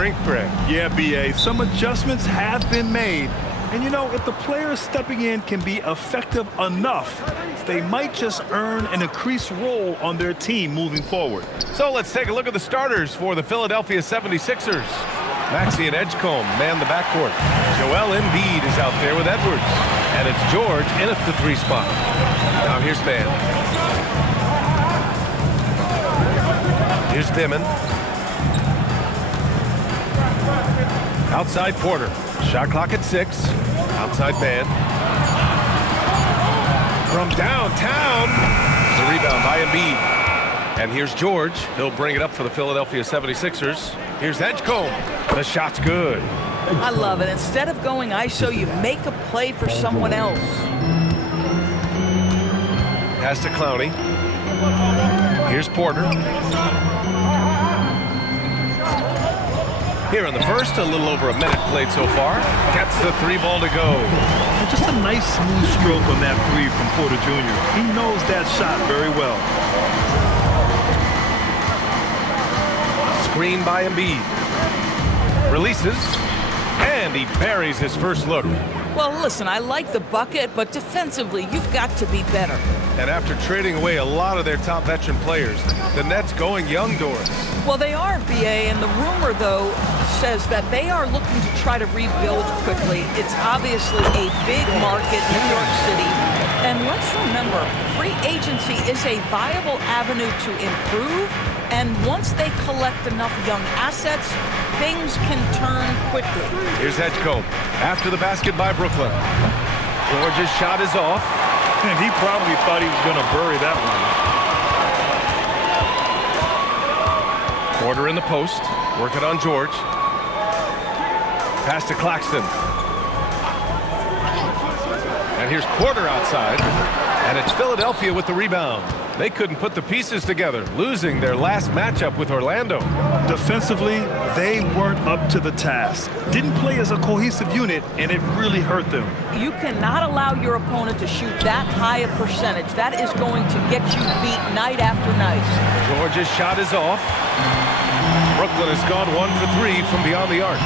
strength, Grant. Yeah, B.A., some adjustments have been made. And, you know, if the players stepping in can be effective enough, they might just earn an increased role on their team moving forward. So let's take a look at the starters for the Philadelphia 76ers. Maxey and Edgecombe man the backcourt. Joel Embiid is out there with Edwards. And it's George in at the 3 spot. Now here's Mann. Here's Dimon. Outside Porter. Shot clock at 6. Outside Mann. From downtown. The rebound by Embiid. And here's George. He'll bring it up for the Philadelphia 76ers. Here's Edgecombe. The shot's good. I love it. Instead of going ISO, you make a play for someone else. Pass to Clowney. Here's Porter. Here in the first, a little over a minute played so far. Gets the 3 ball to go. And just a nice smooth stroke on that 3 from Porter Jr. He knows that shot very well. Screen by Embiid. Releases. And he buries his first look. Well, listen, I like the bucket, but defensively, you've got to be better. And after trading away a lot of their top veteran players, the Nets going young, Doris. Well, they are, B.A., and the rumor, though, says that they are looking to try to rebuild quickly. It's obviously a big market, New York City. And let's remember, free agency is a viable avenue to improve, and once they collect enough young assets, things can turn quickly. Here's Edgecombe. After the basket by Brooklyn. George's shot is off. And he probably thought he was going to bury that one. Porter in the post. Working on George. Pass to Claxton. And here's Porter outside. And it's Philadelphia with the rebound. They couldn't put the pieces together, losing their last matchup with Orlando. Defensively, they weren't up to the task. Didn't play as a cohesive unit, and it really hurt them. You cannot allow your opponent to shoot that high a percentage. That is going to get you beat night after night. George's shot is off. Brooklyn has gone 1 for 3 from beyond the arc.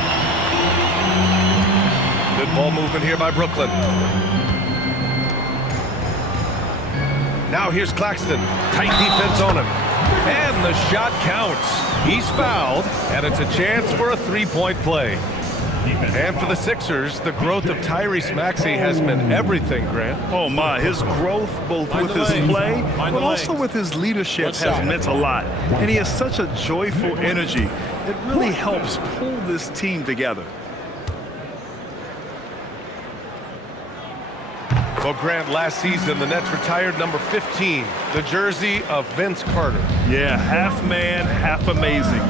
Good ball movement here by Brooklyn. Now here's Claxton. Tight defense on him. And the shot counts. He's fouled, and it's a chance for a 3-point play. And for the Sixers, the growth of Tyrese Maxey has been everything, Grant. Oh, my. His growth, both with his play, but also with his leadership, has meant a lot. And he has such a joyful energy. It really helps pull this team together. Well, Grant, last season, the Nets retired number 15, the jersey of Vince Carter. Yeah, half man, half amazing.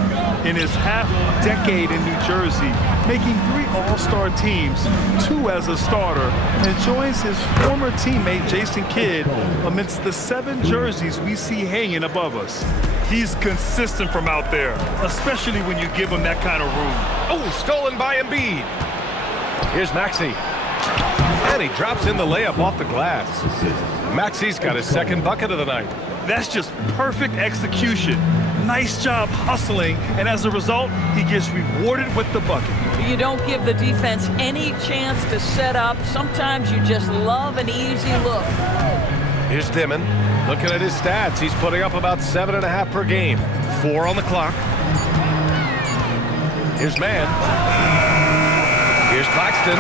In his half-decade in New Jersey, making 3 All-Star teams, 2 as a starter, and joins his former teammate Jason Kidd amidst the 7 jerseys we see hanging above us. He's consistent from out there, especially when you give him that kind of room. Oh, stolen by Embiid. Here's Maxey. And he drops in the layup off the glass. Maxey's got his 2nd bucket of the night. That's just perfect execution. Nice job hustling, and as a result, he gets rewarded with the bucket. You don't give the defense any chance to set up. Sometimes you just love an easy look. Here's Dimon. Looking at his stats, he's putting up about 7.5 per game. 4 on the clock. Here's Mann. Here's Claxton.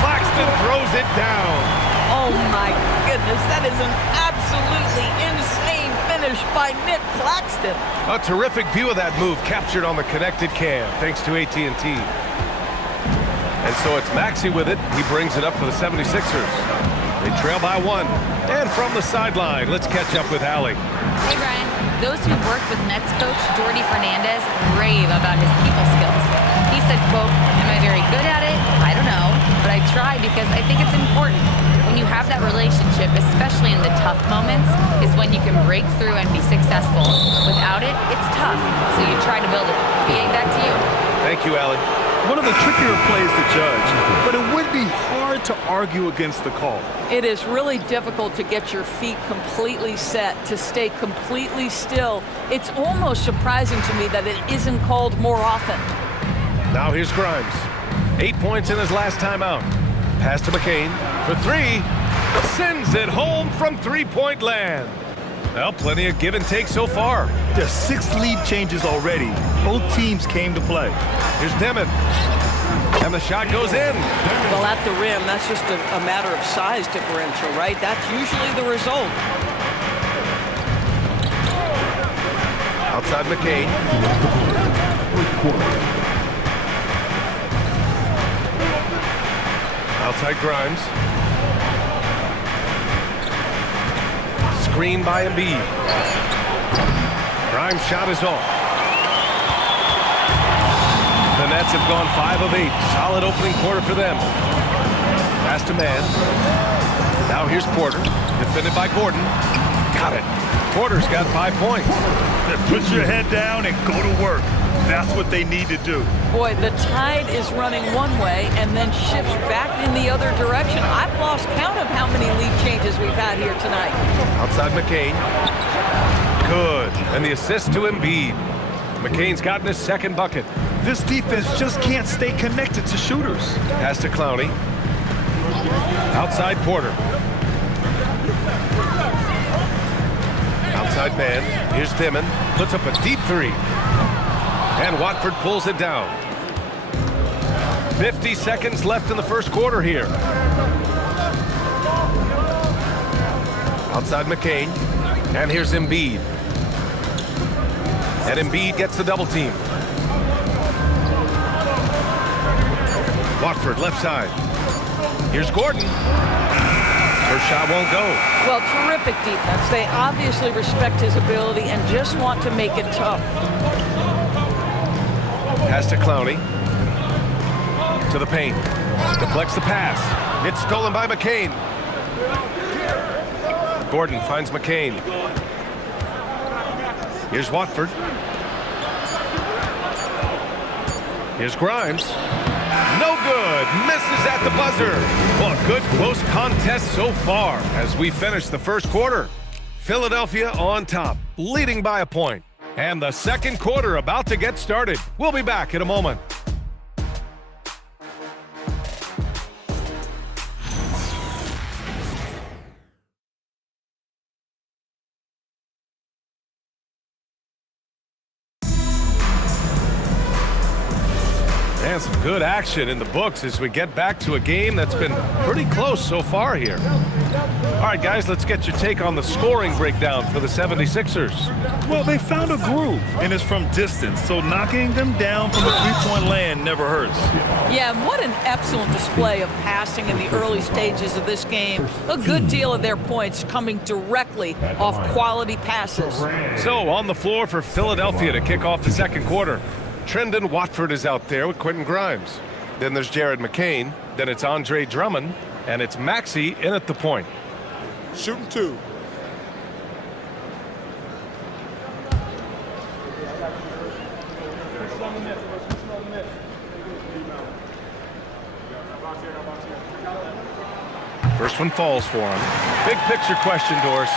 Claxton throws it down. Oh, my goodness. That is an absolutely insane finish by Nick Claxton. A terrific view of that move captured on the connected cam, thanks to AT&T. And so it's Maxey with it. He brings it up for the 76ers. They trail by 1. And from the sideline, let's catch up with Allie. Hey, Brian. Those who've worked with Nets coach Jordi Fernandez rave about his people skills. He said, quote, "Am I very good at it? I don't know. But I try because I think it's important. When you have that relationship, especially in the tough moments, is when you can break through and be successful. Without it, it's tough. So you try to build it." BA, back to you. Thank you, Allie. One of the trickier plays to judge, but it would be hard to argue against the call. It is really difficult to get your feet completely set, to stay completely still. It's almost surprising to me that it isn't called more often. Now here's Grimes. 8 points in his last time out. Pass to McCain for three. Sends it home from three-point land. Well, plenty of give and take so far. There's 6 lead changes already. Both teams came to play. Here's Demon. And the shot goes in. Well, at the rim, that's just a matter of size differential, right? That's usually the result. Outside McCain. Outside Grimes. Screen by Embiid. Grimes' shot is off. The Nets have gone 5 of 8. Solid opening quarter for them. Pass to man. Now here's Porter. Defended by Gordon. Got it. Porter's got 5 points. Put your head down and go to work. That's what they need to do. Boy, the tide is running one way and then shifts back in the other direction. I've lost count of how many lead changes we've had here tonight. Outside McCain. Good. And the assist to Embiid. McCain's gotten his second bucket. This defense just can't stay connected to shooters. Pass to Clowney. Outside Porter. Outside man. Here's Dimon. Puts up a deep three. And Watford pulls it down. 50 seconds left in the first quarter here. Outside McCain. And here's Embiid. And Embiid gets the double team. Watford left side. Here's Gordon. First shot won't go. Well, terrific defense. They obviously respect his ability and just want to make it tough. Pass to Clowney. To the paint. Deflects the pass. It's stolen by McCain. Gordon finds McCain. Here's Watford. Here's Grimes. No good. Misses at the buzzer. Well, a good close contest so far as we finish the first quarter. Philadelphia on top, leading by a point. And the second quarter about to get started. We'll be back in a moment. And some good action in the books as we get back to a game that's been pretty close so far here. All right, guys, let's get your take on the scoring breakdown for the 76ers. Well, they found a groove, and it's from distance, so knocking them down from the three-point land never hurts. Yeah, and what an excellent display of passing in the early stages of this game. A good deal of their points coming directly off quality passes. So, on the floor for Philadelphia to kick off the second quarter. Trendon Watford is out there with Quentin Grimes. Then there's Jared McCain. Then it's Andre Drummond. And it's Maxey in at the point. Shooting 2. First one falls for him. Big picture question, Doris.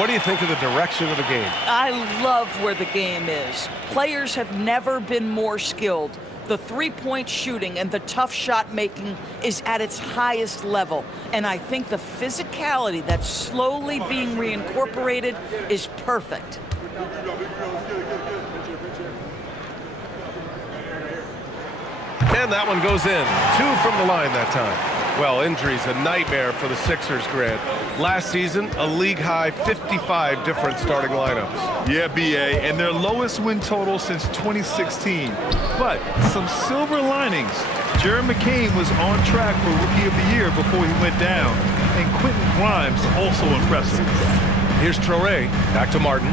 What do you think of the direction of the game? I love where the game is. Players have never been more skilled. The three-point shooting and the tough shot making is at its highest level. And I think the physicality that's slowly being reincorporated is perfect. And that one goes in. 2 from the line that time. Well, injuries a nightmare for the Sixers, Grant. Last season, a league-high 55 different starting lineups. Yeah, BA, and their lowest win total since 2016. But some silver linings. Jared McCain was on track for Rookie of the Year before he went down. And Quentin Grimes also impressive. Here's Traoré. Back to Martin.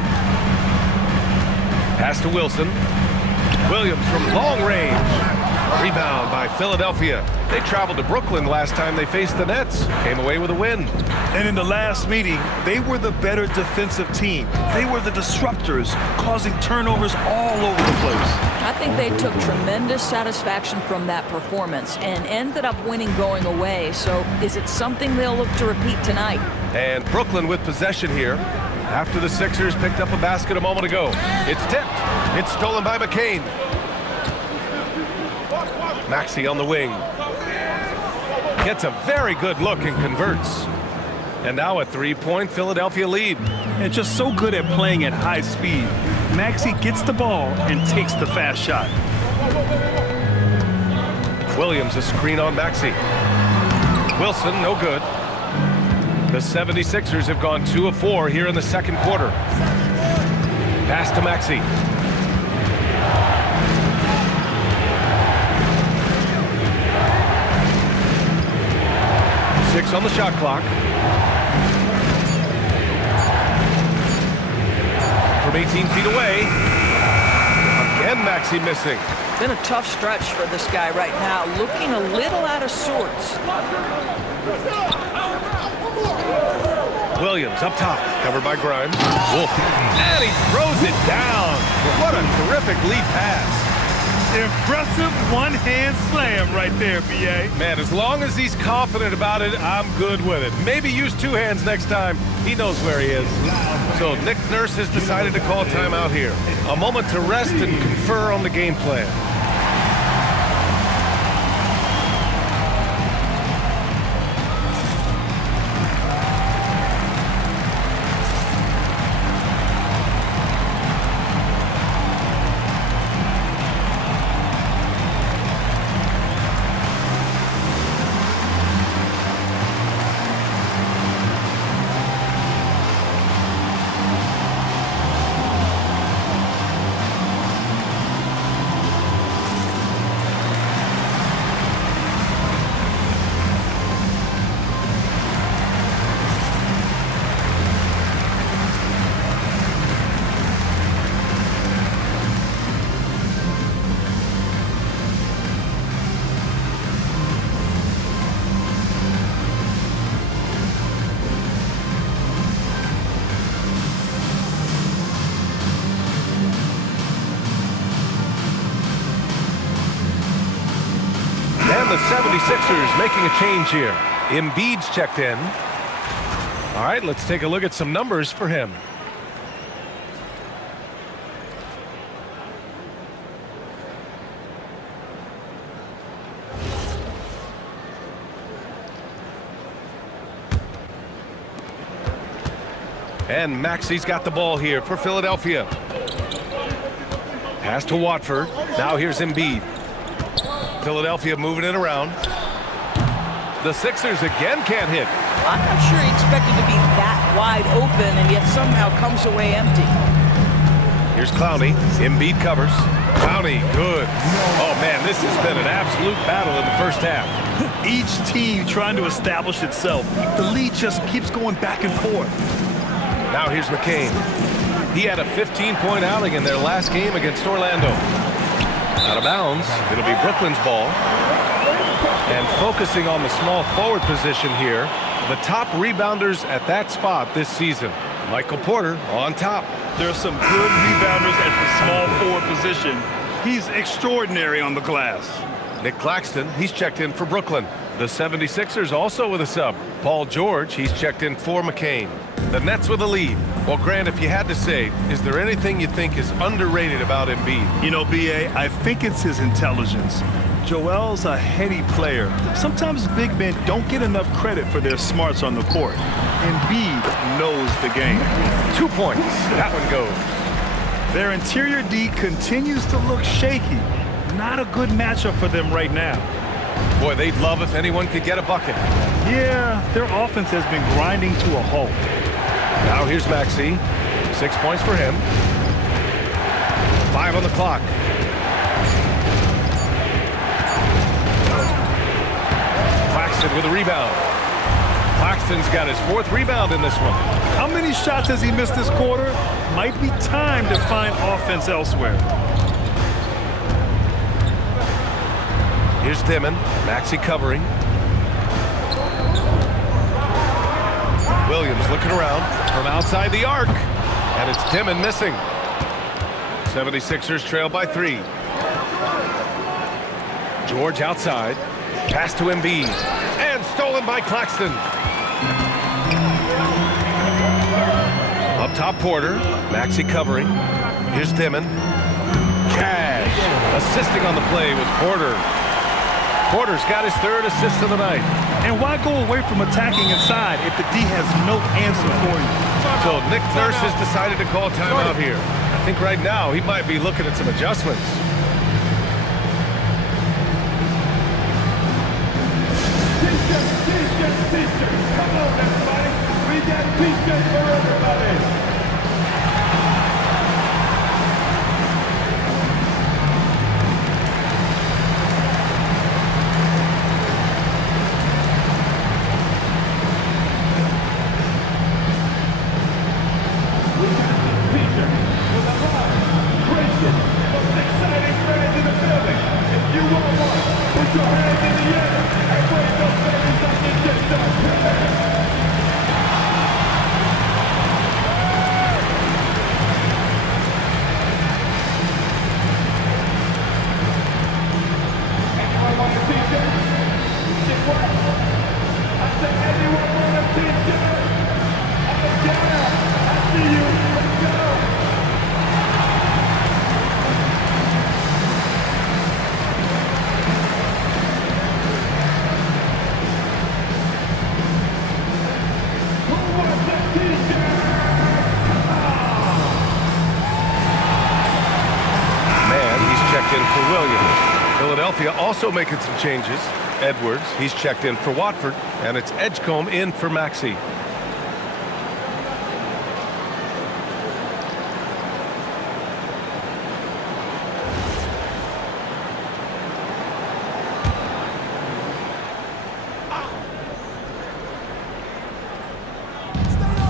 Pass to Wilson. Williams from long range. Rebound by Philadelphia. They traveled to Brooklyn last time they faced the Nets. Came away with a win. And in the last meeting, they were the better defensive team. They were the disruptors, causing turnovers all over the place. I think they took tremendous satisfaction from that performance and ended up winning going away. So is it something they'll look to repeat tonight? And Brooklyn with possession here after the Sixers picked up a basket a moment ago. It's tipped. It's stolen by McCain. Maxey on the wing. Gets a very good look and converts. And now a 3-point Philadelphia lead. And just so good at playing at high speed. Maxey gets the ball and takes the fast shot. Williams a screen on Maxey. Wilson, no good. The 76ers have gone 2 of 4 here in the second quarter. Pass to Maxey. Six on the shot clock. From 18 feet away. Again, Maxey missing. Been a tough stretch for this guy right now, looking a little out of sorts. Williams up top, covered by Grimes. Wolf, and he throws it down. What a terrific lead pass. Impressive one-hand slam right there, B.A. Man, as long as he's confident about it, I'm good with it. Maybe use 2 hands next time. He knows where he is. So Nick Nurse has decided to call timeout here. A moment to rest and confer on the game plan. The 76ers making a change here. Embiid's checked in. All right, let's take a look at some numbers for him. And Maxey's got the ball here for Philadelphia. Pass to Watford. Now here's Embiid. Philadelphia moving it around. The Sixers again can't hit. I'm not sure he expected to be that wide open and yet somehow comes away empty. Here's Clowney. Embiid covers. Clowney, good. Oh, man, this has been an absolute battle in the first half. Each team trying to establish itself. The lead just keeps going back and forth. Now here's McCain. He had a 15-point outing in their last game against Orlando. Out of bounds. It'll be Brooklyn's ball. And focusing on the small forward position here, the top rebounders at that spot this season. Michael Porter on top. There are some good rebounders at the small forward position. He's extraordinary on the glass. Nick Claxton, he's checked in for Brooklyn. The 76ers also with a sub. Paul George, he's checked in for McCain. The Nets with a lead. Well, Grant, if you had to say, is there anything you think is underrated about Embiid? You know, B.A., I think it's his intelligence. Joel's a heady player. Sometimes big men don't get enough credit for their smarts on the court. Embiid knows the game. 2 points. That one goes. Their interior D continues to look shaky. Not a good matchup for them right now. Boy, they'd love if anyone could get a bucket. Yeah, their offense has been grinding to a halt. Now here's Maxey. 6 points for him. 5 on the clock. Claxton with a rebound. Claxton's got his 4th rebound in this one. How many shots has he missed this quarter? Might be time to find offense elsewhere. Here's Dimon. Maxey covering. Williams looking around from outside the arc. And it's Dimon missing. 76ers trail by 3. George outside. Pass to Embiid. And stolen by Claxton. Up top Porter. Maxey covering. Here's Dimon. Cash. Assisting on the play was Porter. Porter's got his third assist of the night. And why go away from attacking inside if the D has no answer for you? So Nick Nurse has decided to call timeout here. I think right now he might be looking at some adjustments. Come on, everybody. We got t-shirts for everybody. Philadelphia also making some changes. Edwards, he's checked in for Watford, and it's Edgecombe in for Maxey.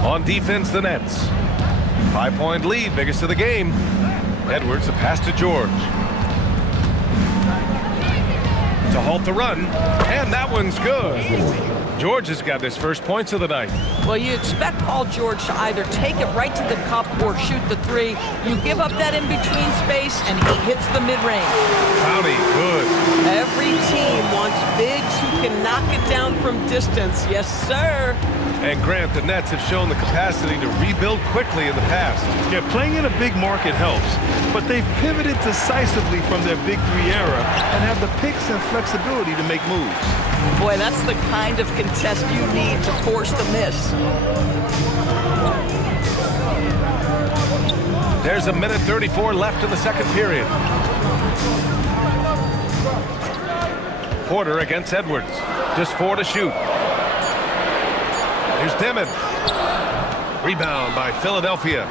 On defense, the Nets. 5-point lead, biggest of the game. Edwards, a pass to George. To halt the run, and that one's good. George has got his first points of the night. Well, you expect Paul George to either take it right to the cup or shoot the three. You give up that in-between space, and he hits the mid-range. Clowney, good. Every team wants bigs who can knock it down from distance. Yes, sir. And Grant, the Nets have shown the capacity to rebuild quickly in the past. Yeah, playing in a big market helps, but they've pivoted decisively from their Big Three era and have the picks and flexibility to make moves. Boy, that's the kind of contest you need to force the miss. There's 1:34 left in the second period. Porter against Edwards. Just 4 to shoot. Here's Demon. Rebound by Philadelphia.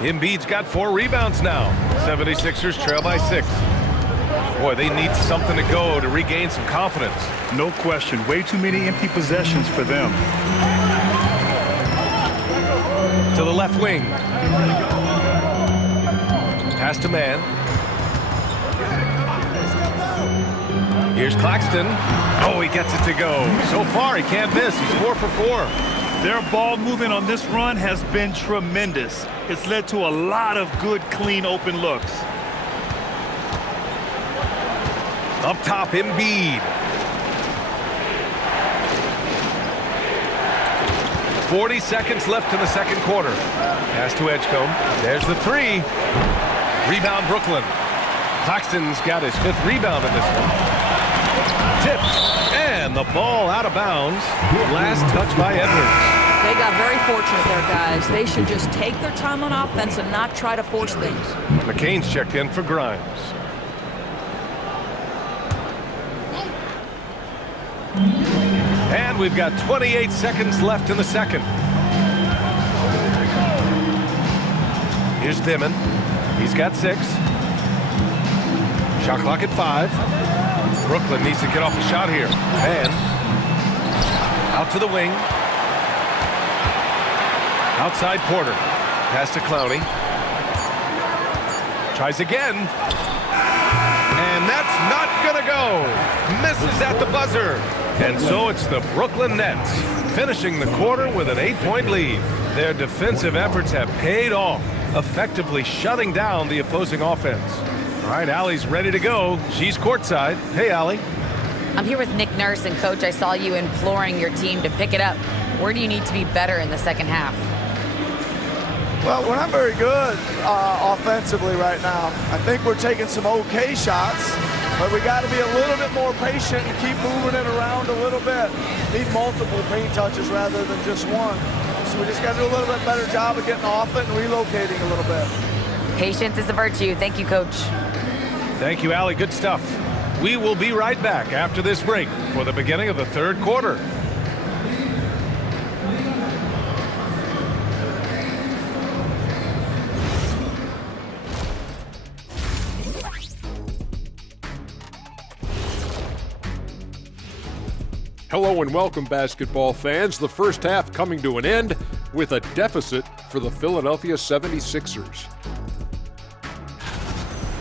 Embiid's got 4 rebounds now. 76ers trail by 6. Boy, they need something to go to regain some confidence. No question. Way too many empty possessions for them. To the left wing. Pass to man. Here's Claxton. Oh, he gets it to go. So far, he can't miss. He's 4 for 4. Their ball movement on this run has been tremendous. It's led to a lot of good, clean, open looks. Up top, Embiid. 40 seconds left in the second quarter. Pass to Edgecombe. There's the 3. Rebound, Brooklyn. Claxton's got his 5th rebound in this one. Tipped, and the ball out of bounds. Last touch by Edwards. They got very fortunate there, guys. They should just take their time on offense and not try to force things. McCain's checked in for Grimes. And we've got 28 seconds left in the second. Here's Dimon. He's got 6. Shot clock at 5. Brooklyn needs to get off the shot here. And out to the wing. Outside Porter. Pass to Clowney. Tries again. And that's not gonna go. Misses at the buzzer. And so it's the Brooklyn Nets finishing the quarter with an 8-point lead. Their defensive efforts have paid off, effectively shutting down the opposing offense. All right, Allie's ready to go. She's courtside. Hey, Allie. I'm here with Nick Nurse, and Coach, I saw you imploring your team to pick it up. Where do you need to be better in the second half? Well, we're not very good offensively right now. I think we're taking some okay shots, but we got to be a little bit more patient and keep moving it around a little bit. Need multiple paint touches rather than just one. So we just got to do a little bit better job of getting off it and relocating a little bit. Patience is a virtue. Thank you, Coach. Thank you, Allie. Good stuff. We will be right back after this break for the beginning of the third quarter. Hello and welcome, basketball fans. The first half coming to an end with a deficit for the Philadelphia 76ers.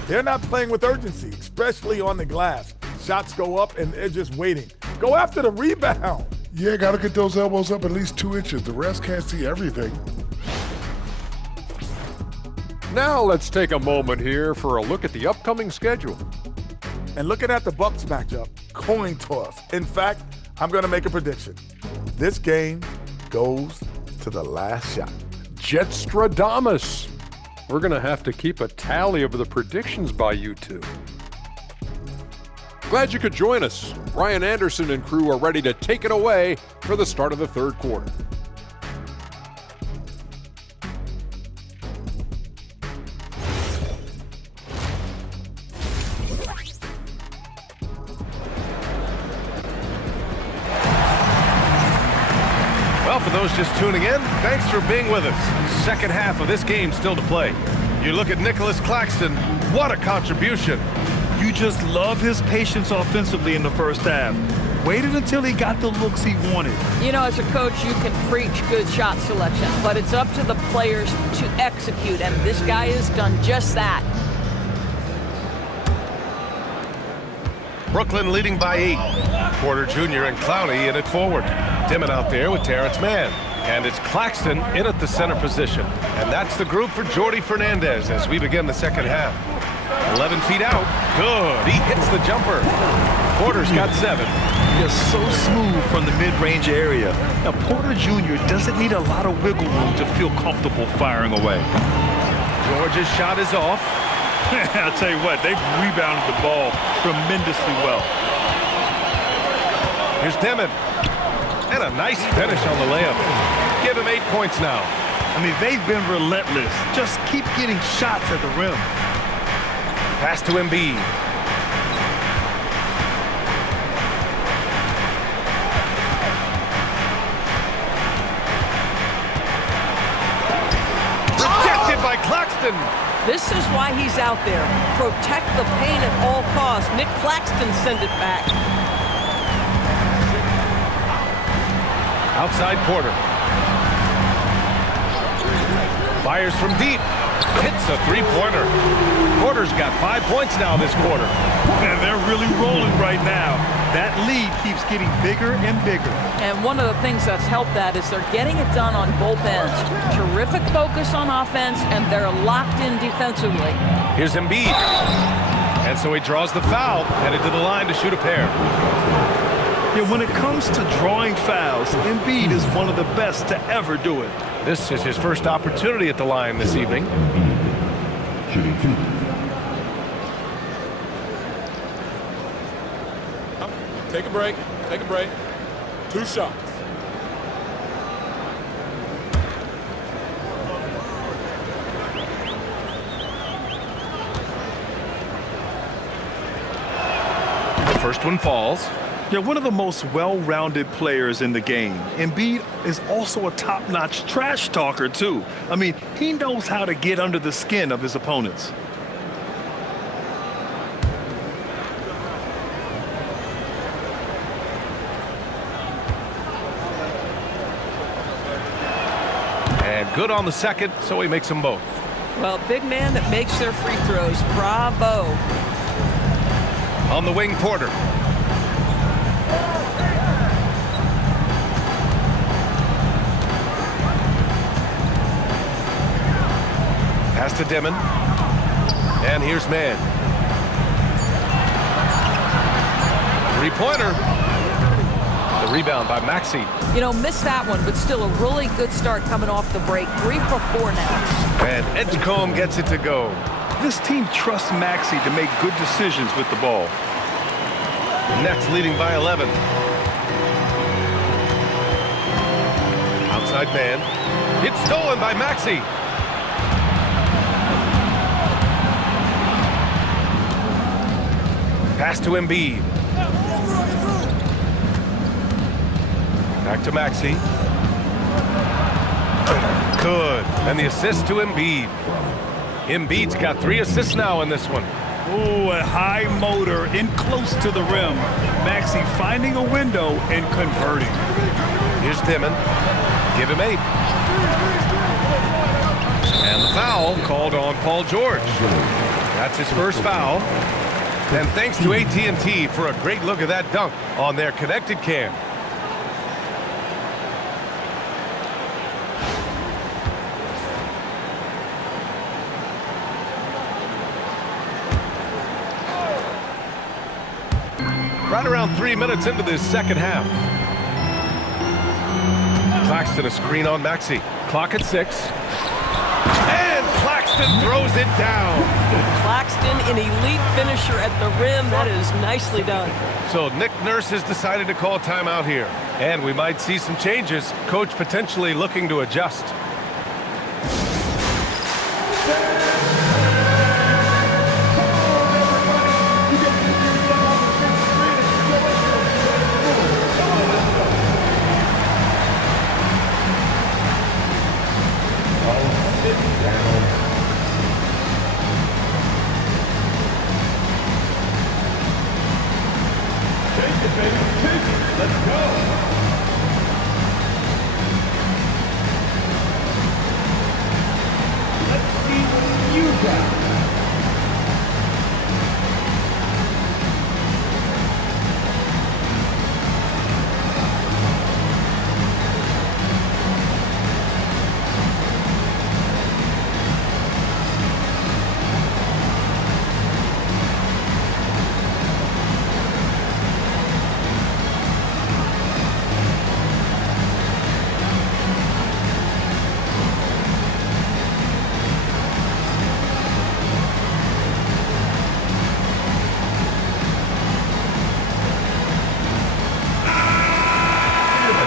They're not playing with urgency, especially on the glass. Shots go up and they're just waiting. Go after the rebound. Yeah, got to get those elbows up at least 2 inches. The rest can't see everything. Now let's take a moment here for a look at the upcoming schedule. And looking at the Bucks matchup, coin toss. In fact, I'm going to make a prediction. This game goes to the last shot. Jetstradamus. We're going to have to keep a tally of the predictions by you two. Glad you could join us. Ryan Anderson and crew are ready to take it away for the start of the third quarter. Well, for those just tuning in, thanks for being with us. Second half of this game still to play. You look at Nicholas Claxton, what a contribution. You just love his patience offensively in the first half. Waited until he got the looks he wanted. You know, as a coach, you can preach good shot selection, but it's up to the players to execute, and this guy has done just that. Brooklyn leading by 8. Porter Jr. and Clowney in it forward. Dimon out there with Terrence Mann. And it's Claxton in at the center position. And that's the group for Jordi Fernandez as we begin the second half. 11 feet out. Good. He hits the jumper. Porter's got 7. He is so smooth from the mid-range area. Now, Porter Jr. doesn't need a lot of wiggle room to feel comfortable firing away. George's shot is off. I'll tell you what, they've rebounded the ball tremendously well. Here's Dimon. And a nice finish on the layup. Give him 8 points now. I mean, they've been relentless. Just keep getting shots at the rim. Pass to Embiid. Rejected by Claxton. This is why he's out there. Protect the paint at all costs. Nick Claxton send it back. Outside Porter. Fires from deep. Hits a three-pointer. Porter's got 5 points now this quarter. And they're really rolling right now. That lead keeps getting bigger and bigger. And one of the things that's helped that is they're getting it done on both ends. Terrific focus on offense, and they're locked in defensively. Here's Embiid. And so he draws the foul, headed to the line to shoot a pair. Yeah, when it comes to drawing fouls, Embiid is one of the best to ever do it. This is his first opportunity at the line this evening. Shooting 2. Take a break. Take a break. 2 shots. The first one falls. Yeah, one of the most well-rounded players in the game. Embiid is also a top-notch trash talker, too. I mean, he knows how to get under the skin of his opponents. And good on the second, so he makes them both. Well, big man that makes their free throws. Bravo. On the wing, Porter. Pass to Dimon. And here's Mann. The rebound by Maxey. You know, missed that one, but still a really good start coming off the break. 3 for 4 now. And Edgecombe gets it to go. This team trusts Maxey to make good decisions with the ball. Nets leading by 11. Outside man. It's stolen by Maxey. Pass to Embiid. Back to Maxey. Good. And the assist to Embiid. Embiid's got 3 assists now in this one. Ooh, a high motor in close to the rim. Maxey finding a window and converting. Here's Dimon. Give him 8. And the foul called on Paul George. That's his first foul. And thanks to AT&T for a great look at that dunk on their connected cam. Right around 3 minutes into this second half. Claxton a screen on Maxey. Clock at 6. And Claxton throws it down. Claxton, an elite finisher at the rim. That is nicely done. So Nick Nurse has decided to call a timeout here. And we might see some changes. Coach potentially looking to adjust.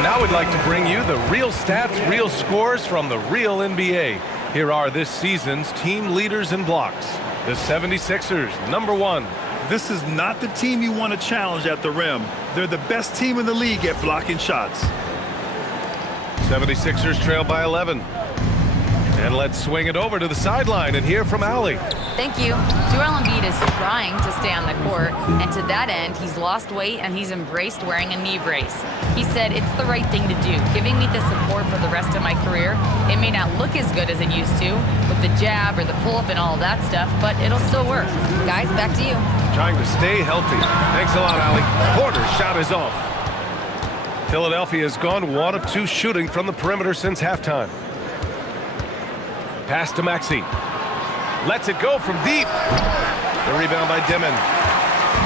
Now we'd like to bring you the real stats, real scores from the real NBA. Here are this season's team leaders in blocks. The 76ers, number 1. This is not the team you want to challenge at the rim. They're the best team in the league at blocking shots. 76ers trail by 11. And let's swing it over to the sideline and hear from Allie. Thank you. Joel Embiid is trying to stay on the court, and to that end, he's lost weight and he's embraced wearing a knee brace. He said, it's the right thing to do, giving me the support for the rest of my career. It may not look as good as it used to, with the jab or the pull-up and all of that stuff, but it'll still work. Guys, back to you. Trying to stay healthy. Thanks a lot, Allie. Porter's shot is off. Philadelphia has gone 1 of 2 shooting from the perimeter since halftime. Pass to Maxey. Lets it go from deep. The rebound by Dimon.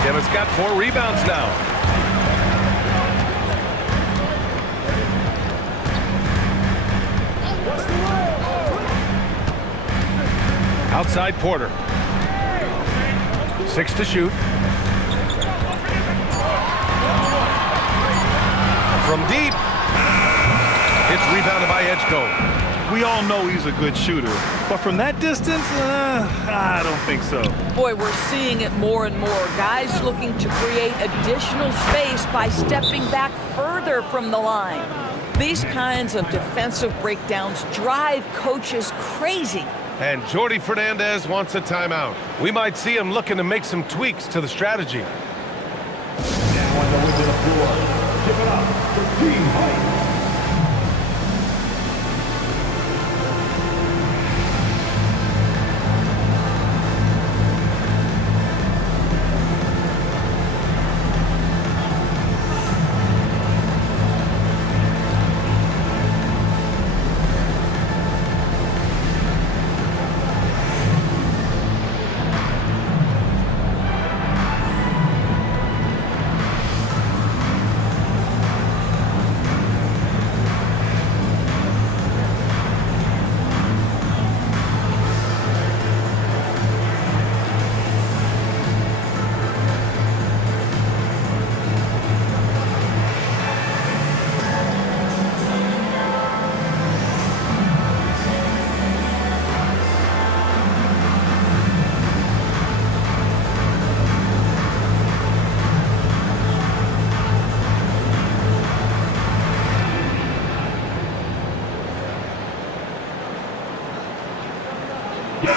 Dimon's got 4 rebounds now. Outside Porter. 6 to shoot. From deep. It's rebounded by Edgecombe. We all know he's a good shooter, but from that distance, I don't think so. Boy, we're seeing it more and more. Guys looking to create additional space by stepping back further from the line. These kinds of defensive breakdowns drive coaches crazy. And Jordi Fernandez wants a timeout. We might see him looking to make some tweaks to the strategy. Now on the way to the floor. Give it up for Team Heights.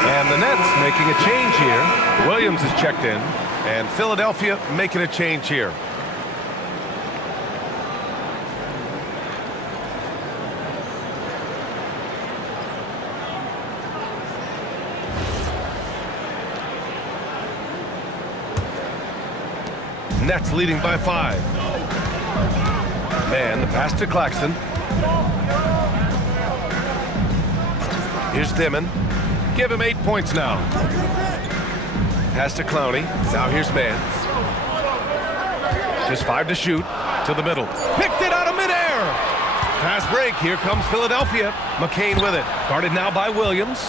And the Nets making a change here. Williams is checked in. And Philadelphia making a change here. Nets leading by 5. Man, the pass to Claxton. Here's Dimon. Give him 8 points now. Pass to Clowney. Now here's Man. Just 5 to shoot. To the middle. Picked it out of midair. Fast break. Here comes Philadelphia. McCain with it. Guarded now by Williams.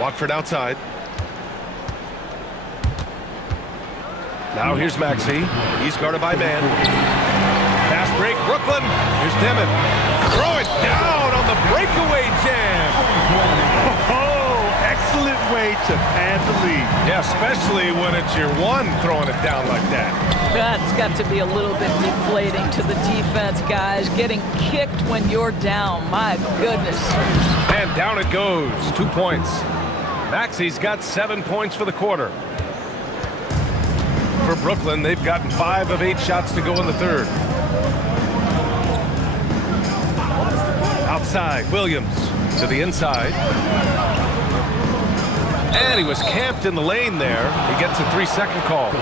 Watford outside. Now here's Maxey. He's guarded by Man. Fast break, Brooklyn. Here's Dimon. Throw it down on the breakaway jam. Oh, excellent way to pad the lead. Yeah, especially when it's your one throwing it down like that. That's got to be a little bit deflating to the defense, guys. Getting kicked when you're down. My goodness. And down it goes. 2 points. Maxey's got 7 points for the quarter. For Brooklyn, they've gotten 5 of 8 shots to go in the third. Outside, Williams to the inside. And he was camped in the lane there. He gets a 3-second call.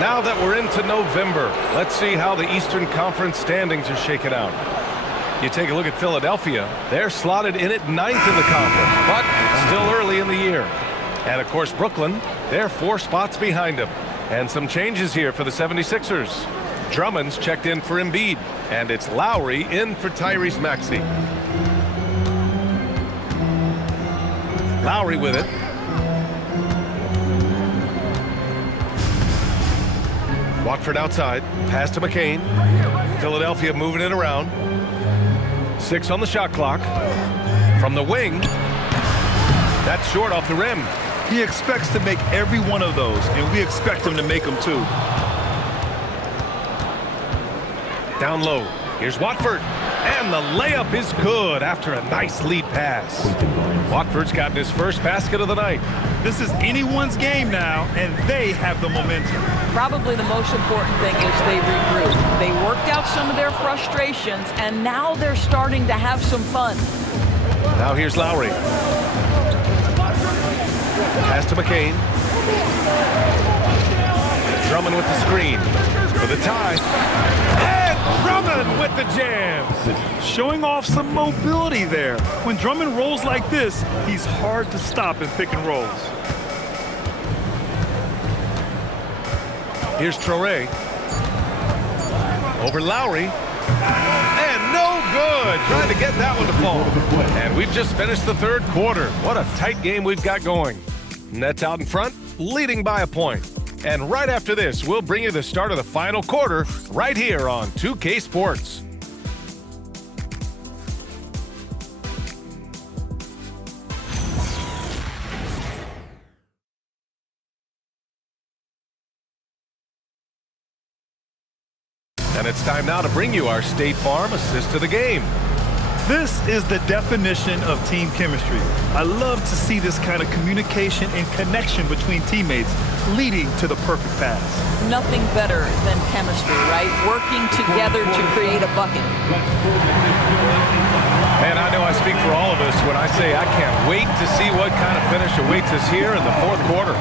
Now that we're into November, let's see how the Eastern Conference standings are shaken out. You take a look at Philadelphia. They're slotted in at 9th in the conference, but still early in the year. And, of course, Brooklyn, they're 4 spots behind him. And some changes here for the 76ers. Drummond's checked in for Embiid, and it's Lowry in for Tyrese Maxey. Lowry with it. Watford outside. Pass to McCain. Philadelphia moving it around. 6 on the shot clock. From the wing. That's short off the rim. He expects to make every one of those, and we expect him to make them too. Down low. Here's Watford. And the layup is good after a nice lead pass. Watford's gotten his first basket of the night. This is anyone's game now, and they have the momentum. Probably the most important thing is they regroup. They worked out some of their frustrations, and now they're starting to have some fun. Now here's Lowry. Pass to McCain. Drummond with the screen. For the tie. And Drummond with the jam. Showing off some mobility there. When Drummond rolls like this, he's hard to stop in pick and rolls. Here's Traoré. Over Lowry. And no good. Trying to get that one to fall. And we've just finished the third quarter. What a tight game we've got going. Nets out in front, leading by a point. And right after this, we'll bring you the start of the final quarter right here on 2K Sports. And it's time now to bring you our State Farm assist of the game. This is the definition of team chemistry. I love to see this kind of communication and connection between teammates leading to the perfect pass. Nothing better than chemistry, right? Working together to create a bucket. And I know I speak for all of us when I say I can't wait to see what kind of finish awaits us here in the fourth quarter.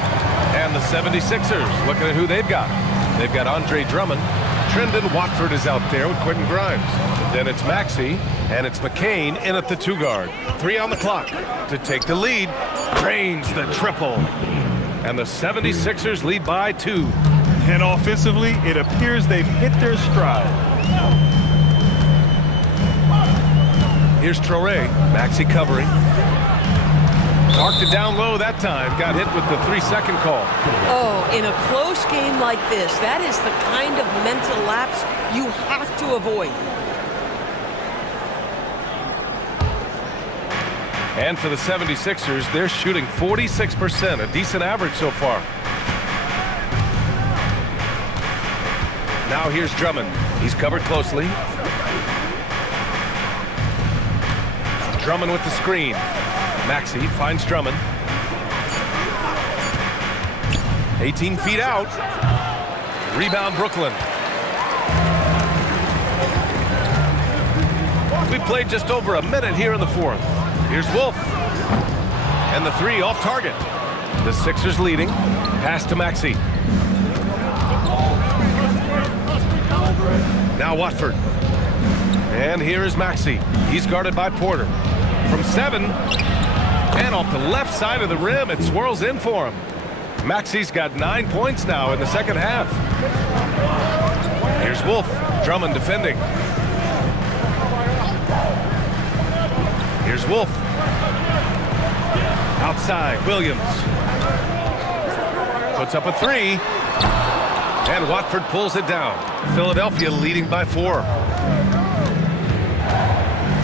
And the 76ers, looking at who they've got. They've got Andre Drummond. Trendon Watford is out there with Quentin Grimes. Then it's Maxey, and it's McCain in at the 2 guard. 3 on the clock to take the lead. Drains the triple. And the 76ers lead by 2. And offensively, it appears they've hit their stride. Here's Traoré. Maxey covering. Marked it down low that time. Got hit with the 3-second call. Oh, in a close game like this, that is the kind of mental lapse you have to avoid. And for the 76ers, they're shooting 46%, a decent average so far. Now here's Drummond. He's covered closely. Drummond with the screen. Maxey finds Drummond. 18 feet out. Rebound Brooklyn. We played just over a minute here in the fourth. Here's Wolf. And the three off target. The Sixers leading. Pass to Maxey. Now Watford. And here is Maxey. He's guarded by Porter. From 7. And off the left side of the rim, it swirls in for him. Maxey's got 9 points now in the second half. Here's Wolf. Drummond defending. Here's Wolf. Outside, Williams. Puts up a 3. And Watford pulls it down. Philadelphia leading by 4.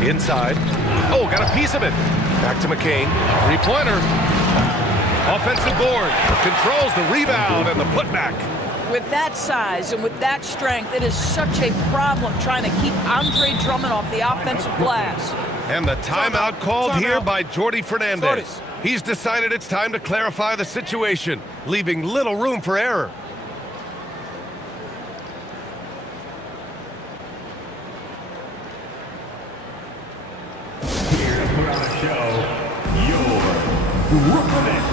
Inside. Oh, got a piece of it. Back to McCain. 3-pointer. Offensive board. Controls the rebound and the putback. With that size and with that strength, it is such a problem trying to keep Andre Drummond off the offensive glass. And the timeout called here by Jordi Fernandez. He's decided it's time to clarify the situation, leaving little room for error. Here to put on a show, your Brooklyn Nets.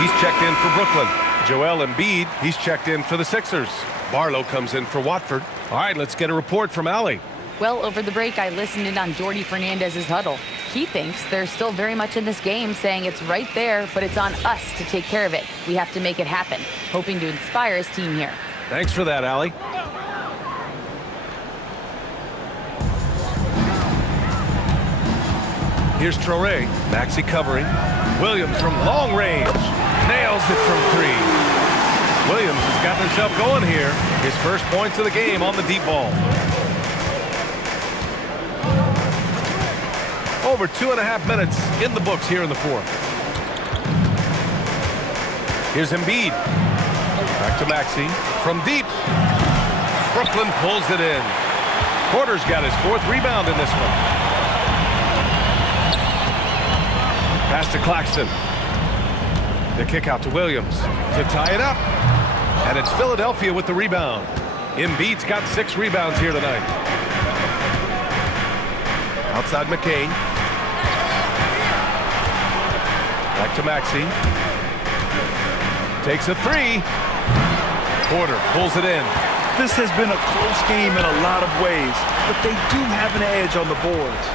He's checked in for Brooklyn. Joel Embiid, he's checked in for the Sixers. Barlow comes in for Watford. All right, let's get a report from Allie. Well, over the break, I listened in on Jordi Fernandez's huddle. He thinks they're still very much in this game, saying it's right there, but it's on us to take care of it. We have to make it happen, hoping to inspire his team here. Thanks for that, Allie. Here's Traore. Maxey covering. Williams from long range. Nails it from 3. Williams has gotten himself going here. His first points of the game on the deep ball. Over 2.5 minutes in the books here in the fourth. Here's Embiid. Back to Maxey. From deep. Brooklyn pulls it in. Porter's got his 4th rebound in this one. Pass to Claxton. The kick out to Williams to tie it up. And it's Philadelphia with the rebound. Embiid's got 6 rebounds here tonight. Outside McCain. Back to Maxey. Takes a 3. Porter pulls it in. This has been a close game in a lot of ways, but they do have an edge on the boards.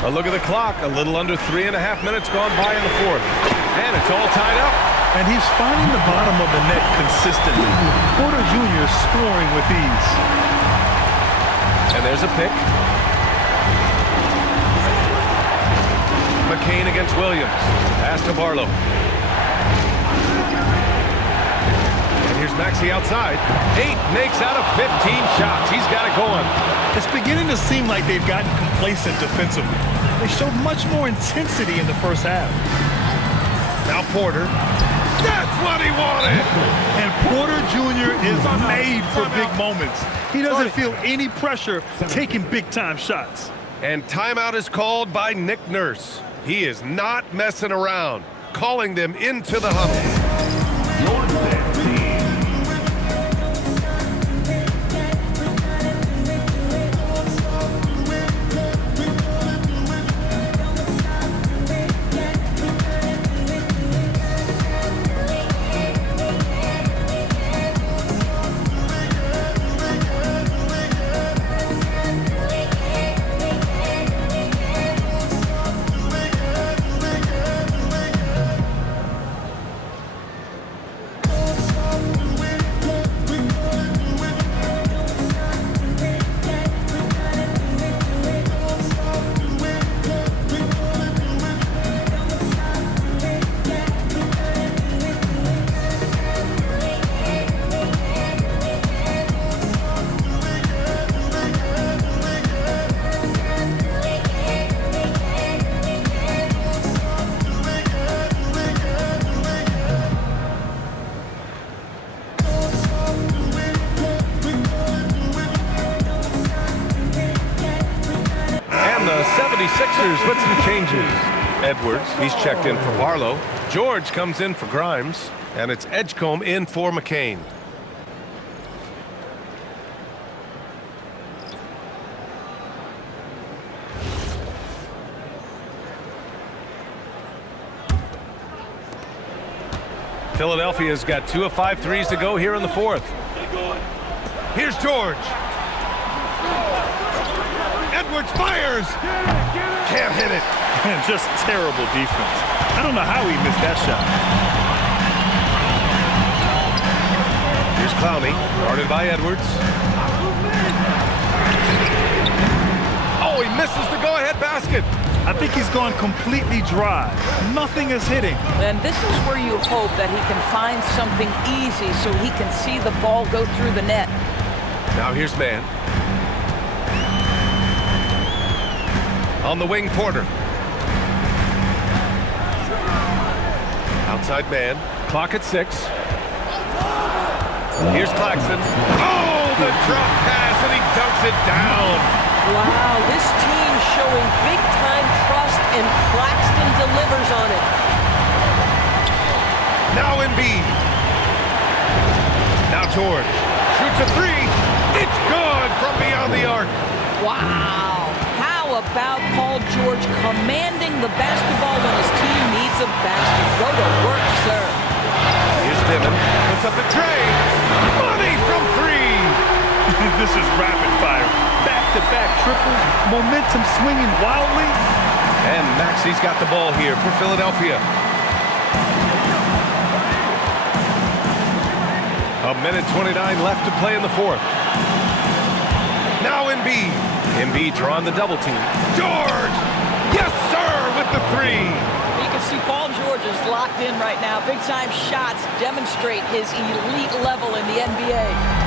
A look at the clock. A little under 3.5 minutes gone by in the fourth. And it's all tied up. And he's finding the bottom of the net consistently. Porter Jr. scoring with ease. And there's a pick. McCain against Williams. Pass to Barlow. And here's Maxey outside. 8 makes out of 15 shots. He's got it going. It's beginning to seem like they've gotten complacent defensively. They showed much more intensity in the first half. Now Porter. That's what he wanted! And Porter Jr. is made for big moments. He doesn't feel any pressure taking big-time shots. And timeout is called by Nick Nurse. He is not messing around, calling them into the huddle. Your next team. 76ers with some changes. Edwards, he's checked in for Barlow. George comes in for Grimes. And it's Edgecombe in for McCain. Philadelphia's got 2 of 5 threes to go here in the fourth. Here's George. Edwards fires. Can't hit it. Just terrible defense. I don't know how he missed that shot. Here's Clowney, guarded by Edwards. Oh, he misses the go-ahead basket. I think he's gone completely dry. Nothing is hitting. And this is where you hope that he can find something easy so he can see the ball go through the net. Now here's Man. On the wing, Porter. Outside Man. Clock at 6. Here's Claxton. Oh, the drop pass, and he dunks it down. Wow, this team showing big-time trust, and Claxton delivers on it. Now Embiid. Now George. Shoots a 3. It's good from beyond the arc. Wow. How about Paul George commanding the basketball when his team needs a basket? Go to work, sir. Here's Dimon. Puts up the tray. Money from 3. This is rapid fire. Back-to-back triples. Momentum swinging wildly. And Maxey's got the ball here for Philadelphia. A minute 29 left to play in the fourth. Now Embiid. Embiid drawing the double team. George! Yes, sir, with the 3. You can see Paul George is locked in right now. Big-time shots demonstrate his elite level in the NBA.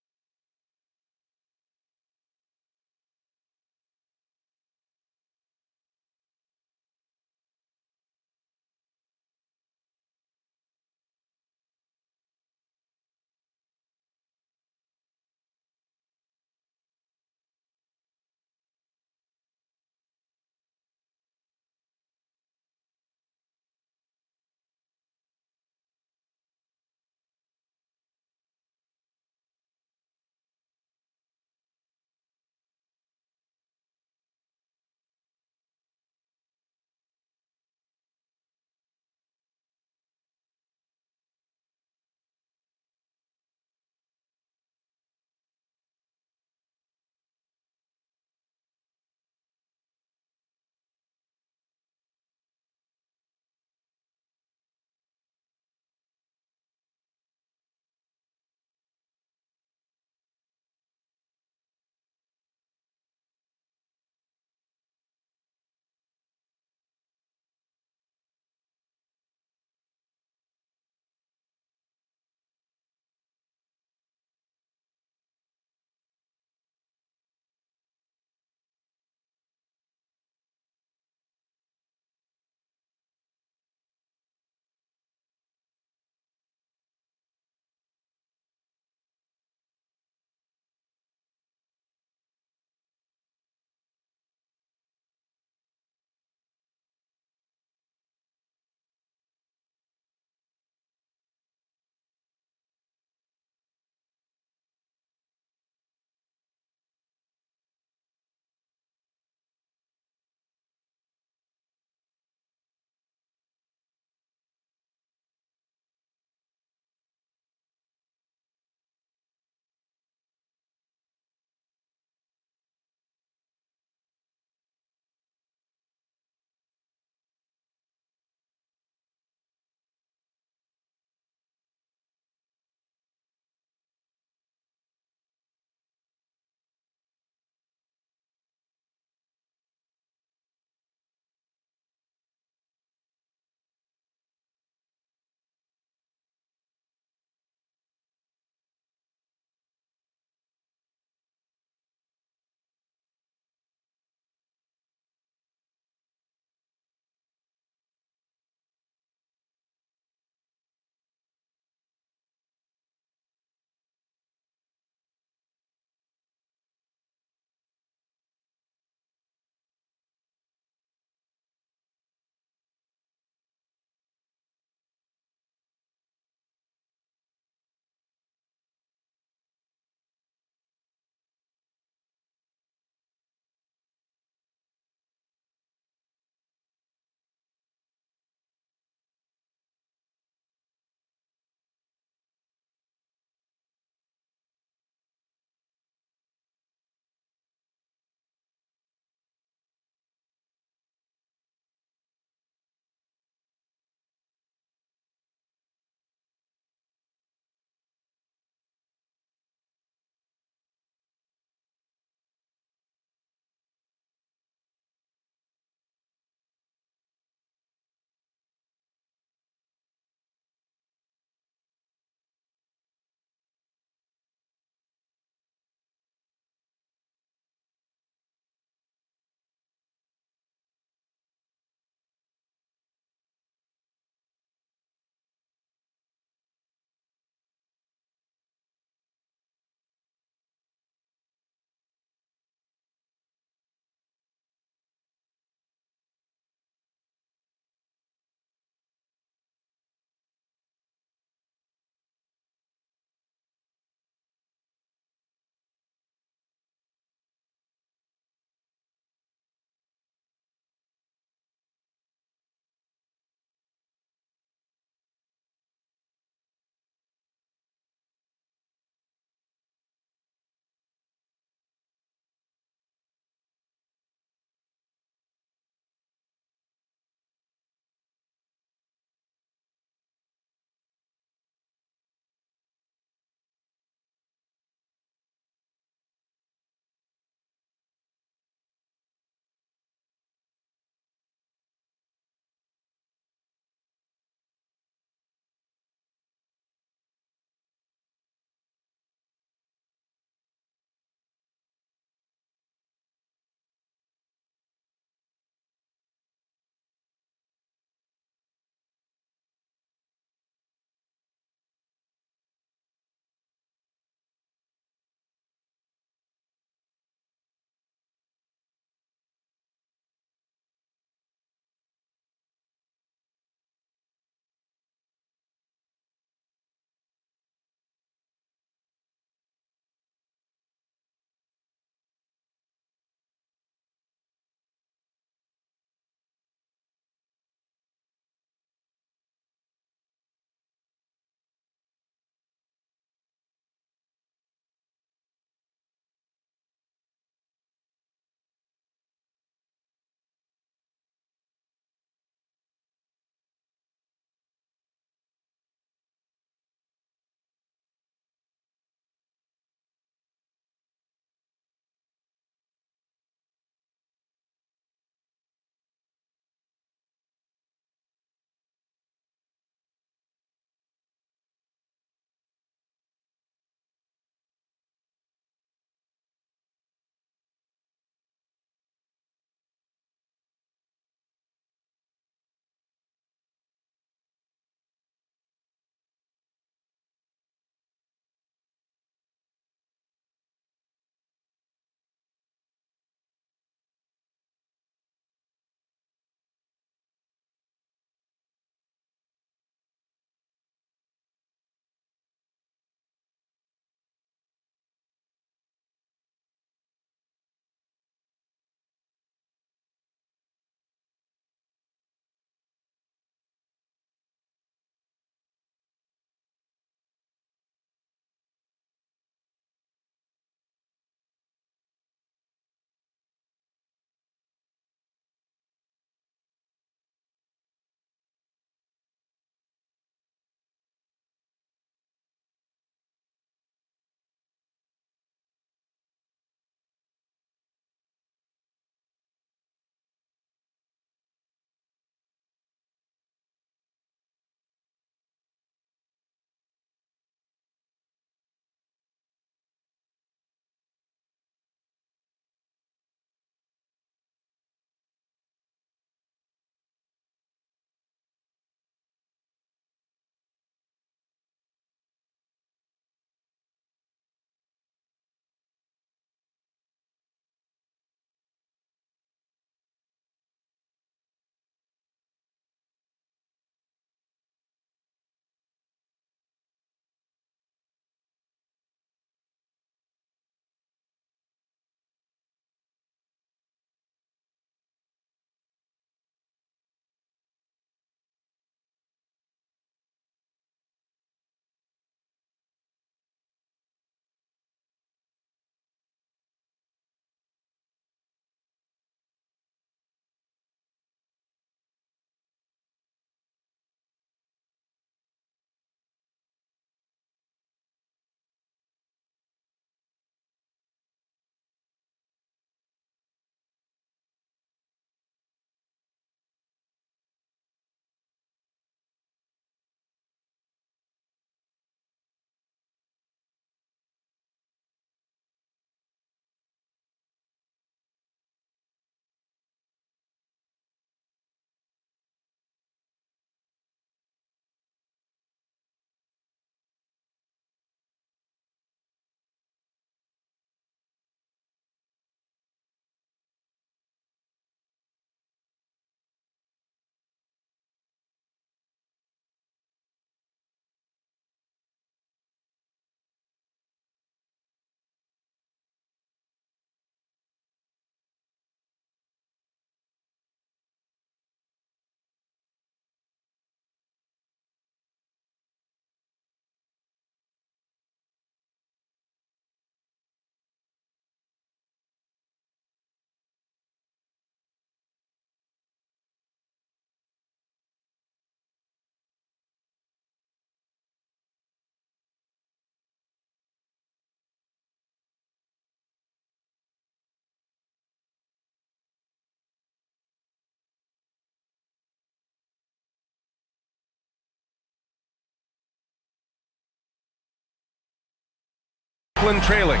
Brooklyn trailing.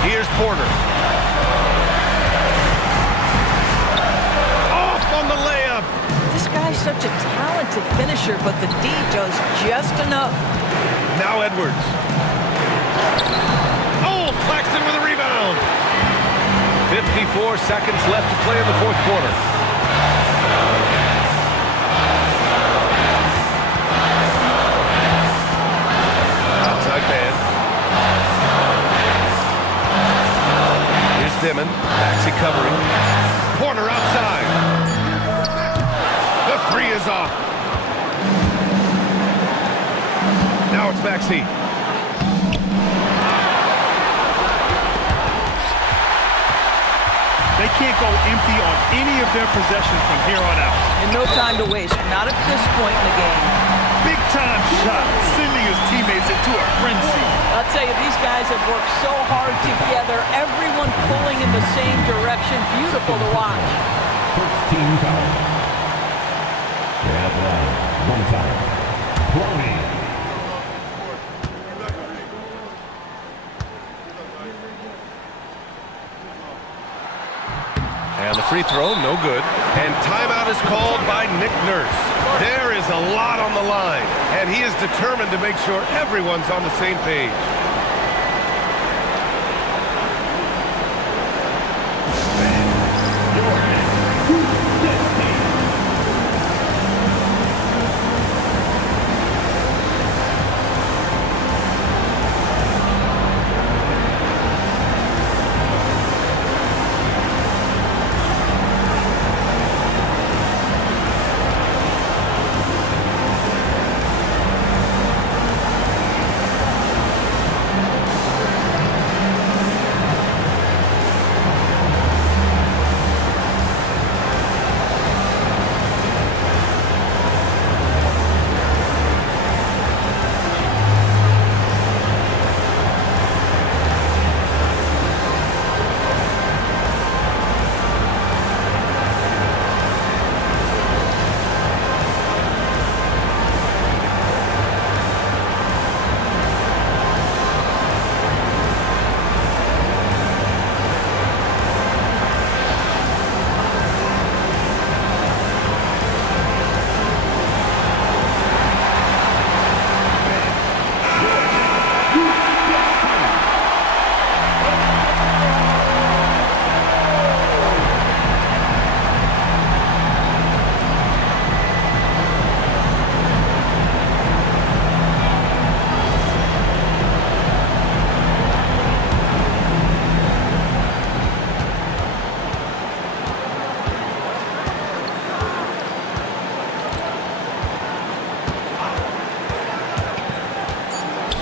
Here's Porter. Off on the layup. This guy's such a talented finisher, but the D does just enough. Now Edwards. Oh, Claxton with a rebound. 54 seconds left to play in the fourth quarter. Outside man. Here's Dimon. Maxey covering. Porter outside. The three is off. Now it's Maxey. They can't go empty on any of their possessions from here on out. And no time to waste. Not at this point in the game. Big time shot, sending his teammates into a frenzy. I'll tell you, these guys have worked so hard together. Everyone pulling in the same direction. Beautiful to watch. First team foul. And one time. Crowley. And the free throw, no good. And timeout is called by Nick Nurse. There is a lot on the line, and he is determined to make sure everyone's on the same page.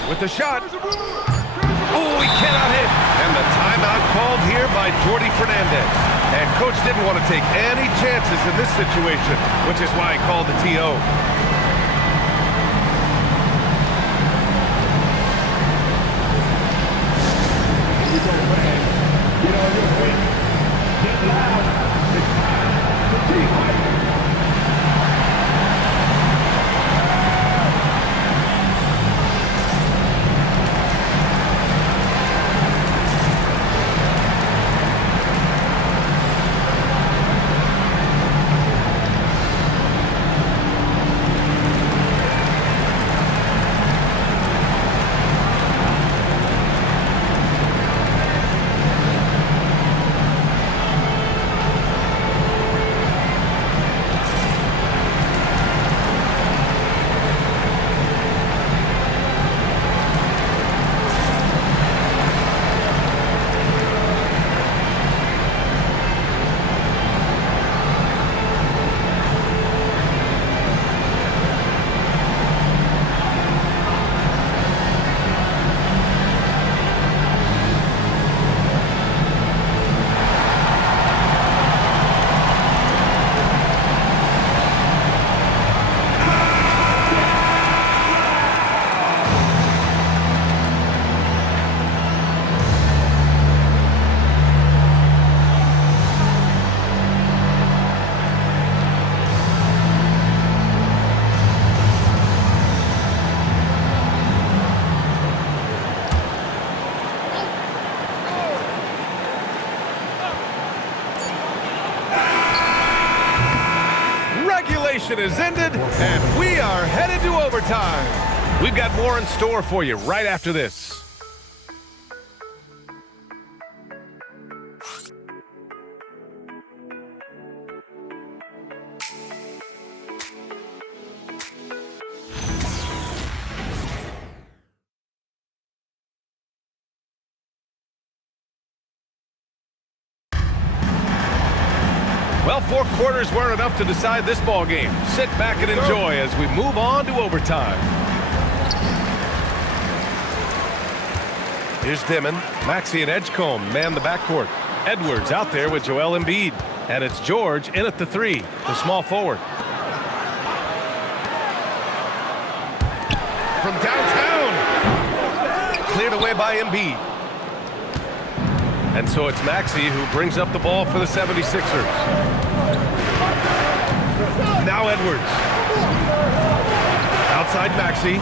With the shot. Oh, he cannot hit. And the timeout called here by Jordi Fernandez. And coach didn't want to take any chances in this situation, which is why he called the TO. Get on your feet. Get loud. It's time for team fight. possession is ended, and we are headed to overtime. We've got more in store for you right after this. Well, 4 quarters weren't enough to decide this ball game. Sit back and enjoy as we move on to overtime. Here's Dimon. Maxey and Edgecombe man the backcourt. Edwards out there with Joel Embiid. And it's George in at the 3, the small forward. From downtown. Cleared away by Embiid. And so it's Maxey who brings up the ball for the 76ers. Now Edwards. Outside Maxey.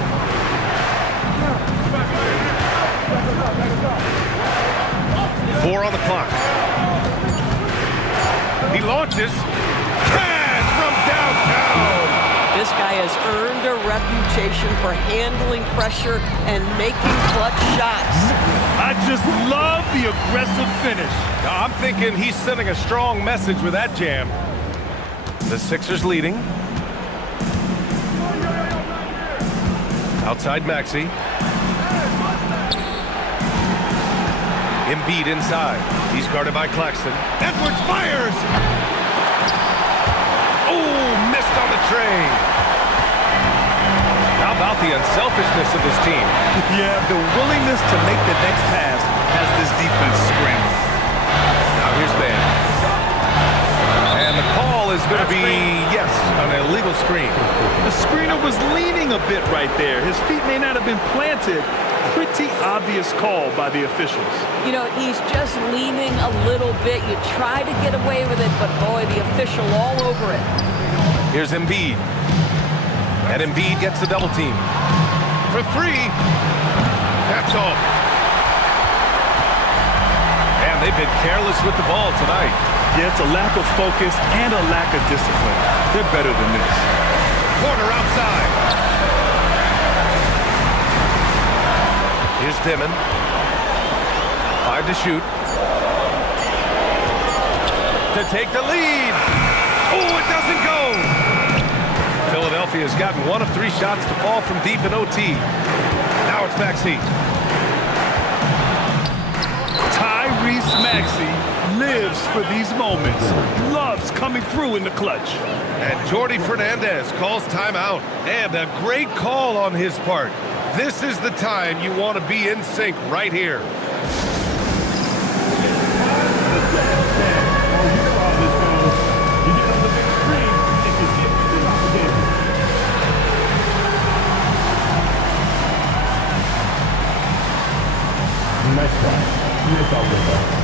Four on the clock. He launches. Pass from downtown. This guy has earned a reputation for handling pressure and making clutch shots. I just love the aggressive finish. I'm thinking he's sending a strong message with that jam. The Sixers leading. Outside Maxey. Embiid inside. He's guarded by Claxton. Edwards fires! Oh, missed on the train. How about the unselfishness of this team? Yeah, the willingness to make the next pass has this defense scrambling. Now here's man. And the call is going to be, yes, an illegal screen. The screener was leaning a bit right there. His feet may not have been planted. Pretty obvious call by the officials. You know, he's just leaning a little bit. You try to get away with it, but boy, the official all over it. Here's Embiid. And Embiid gets the double team. For 3. That's off. And they've been careless with the ball tonight. Yeah, it's a lack of focus and a lack of discipline. They're better than this. Corner outside. Here's Dimon. 5 to shoot. To take the lead. Oh, it doesn't go. Philadelphia has gotten 1 of 3 shots to fall from deep in OT. Now it's Maxey. Tyrese Maxey lives for these moments. Loves coming through in the clutch. And Jordi Fernandez calls timeout. And a great call on his part. This is the time you want to be in sync right here. Nice try. Nice out there.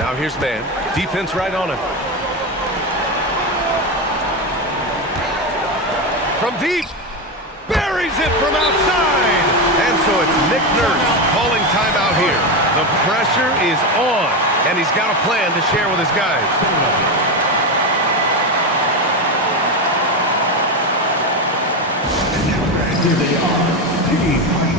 Now here's man. Defense right on him. From deep. Buries it from outside. And so it's Nick Nurse calling timeout here. The pressure is on. And he's got a plan to share with his guys. Here they are, Team Height.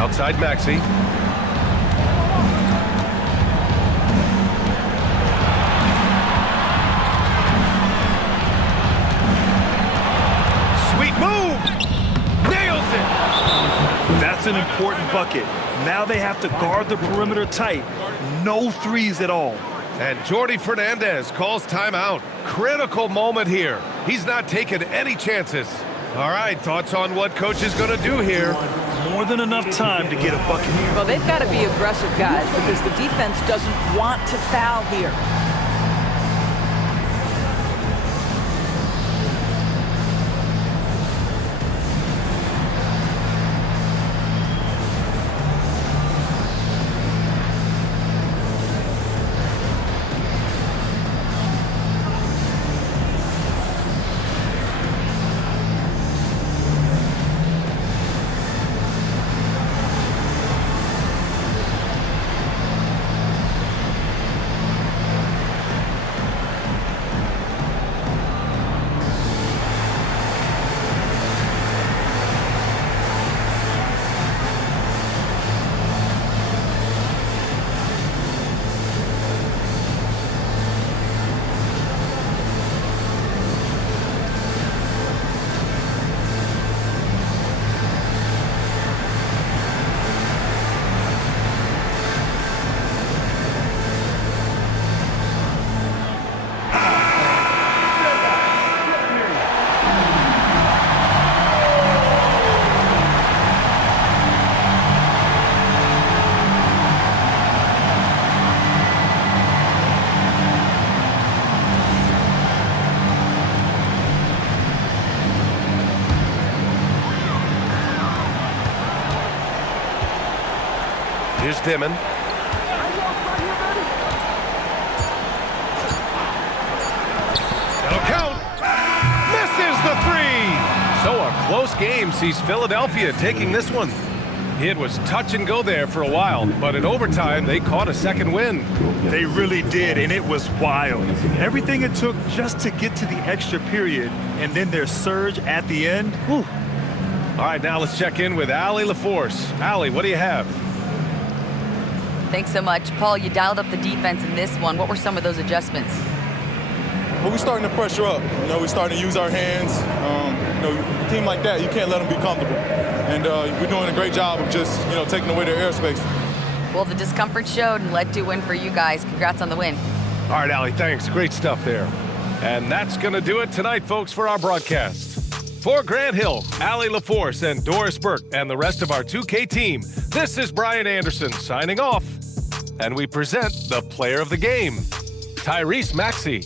Outside Maxey. Sweet move! Nails it! That's an important bucket. Now they have to guard the perimeter tight. No threes at all. And Jordi Fernandez calls timeout. Critical moment here. He's not taking any chances. All right, thoughts on what coach is going to do here? More than enough time to get a bucket. Well, they've got to be aggressive, guys, because the defense doesn't want to foul here. Here's Dimon. That'll count. Misses the three. So a close game sees Philadelphia taking this one. It was touch and go there for a while, but in overtime, they caught a second win. They really did, and it was wild. Everything it took just to get to the extra period, and then their surge at the end. Whew. All right, now let's check in with Allie LaForce. Allie, what do you have? Thanks so much. Paul, you dialed up the defense in this one. What were some of those adjustments? Well, we're starting to pressure up. We're starting to use our hands. A team like that, you can't let them be comfortable. And we're doing a great job of just, taking away their airspace. Well, the discomfort showed and led to a win for you guys. Congrats on the win. All right, Allie, thanks. Great stuff there. And that's going to do it tonight, folks, for our broadcast. For Grant Hill, Allie LaForce, and Doris Burke, and the rest of our 2K team, this is Brian Anderson signing off. And we present the player of the game, Tyrese Maxey.